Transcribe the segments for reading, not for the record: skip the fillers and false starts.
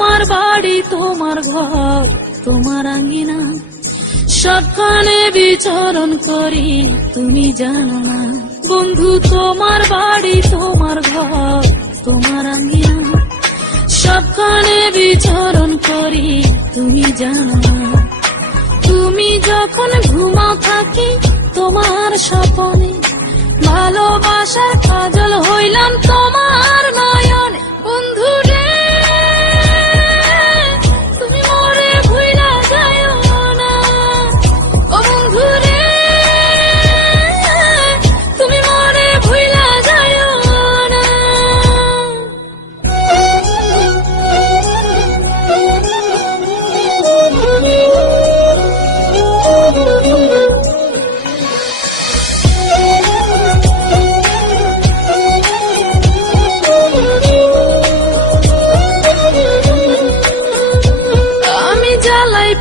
তোমার বাড়ি তোমার ঘর তোমার আঙ্গিনা, সবখানে বিচরণ করি তুমি জানো না। বন্ধু তোমার বাড়ি তোমার ঘর তোমার আঙ্গিনা, সবখানে বিচরণ করি তুমি জানো না। তুমি যখন ঘুমাও থাকি তোমার স্বপনে, ভালোবাসার কাজল হইলাম তোমার নয়নে। বন্ধু রে তুমি মরে ভুইলা যাইও না, ও বন্ধু রে তুমি মরে ভুইলা যাইও না।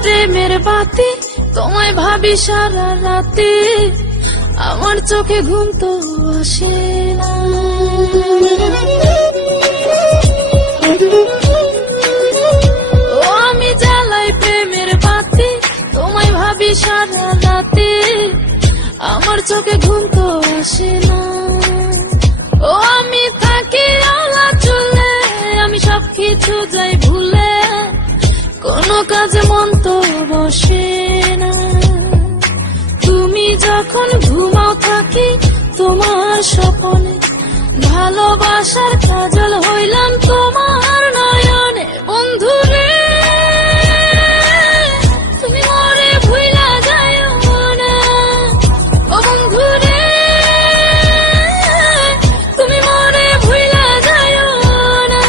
প্রেমের বাতি তোমায় ভাবি সারা রাতে, আমার চোখে ঘুম তো আসে না। ও আমি জ্বালাই প্রেমের বাতি তোমায় ভাবি সারা রাতে, আমার চোখে ঘুম তো আসে না। ও আমি থাকি আলা চুলে, আমি সবকিছু যাই ভুলে, কোনো কাজে মন তো বসে না। তুমি যখন ঘুমাও থাকি তোমার স্বপনে, ভালোবাসার কাজল হইলাম তোমার নয়নে। বন্ধু রে তুমি মরে ভুইলা যাইও না, ও বন্ধু রে তুমি মরে ভুইলা যাইও না।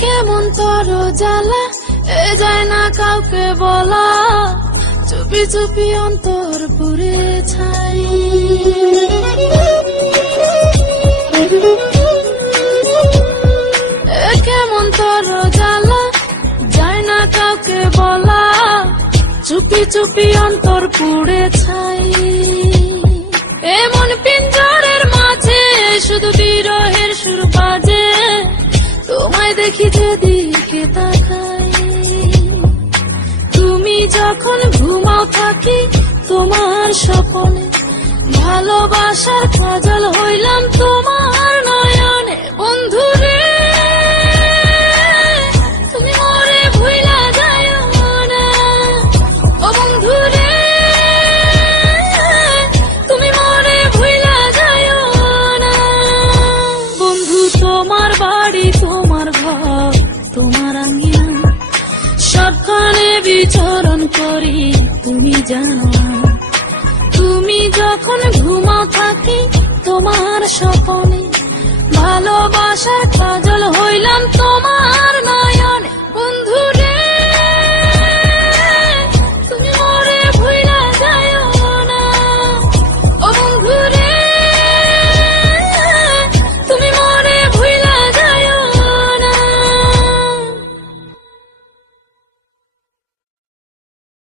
কেমন তোর জ্বালা এ যায় না কাউকে বলা, চুপি চুপি অন্তর পুরে ছাই। কেমন তোর জ্বালা যায় না কাউকে বলা, চুপি চুপি অন্তর পুড়ে ছাই। এমন পিঞ্জরের মাঝে শুধু বিরহের সুর বাজে, তোমায় দেখি যেদিকে তাকাই। তুমি যখন ঘুমাও থাকি তোমার স্বপনে, ভালোবাসার কাজল হইলাম তোমার নয়নে। বন্ধু রে তুমি মরে ভুইলা যাইও না, ও বন্ধু রে তুমি মরে ভুইলা যাইও না। বন্ধু তোমার বাড়ি তোমার ঘর তোমার আঙ্গিনা, সবখানে বিচরণ করি তুমি জানো না। তুমি যখন ঘুমাও থাকি তোমার স্বপনে, ভালোবাসার কাজল হইলাম তোমার নয়নে। বন্ধু রে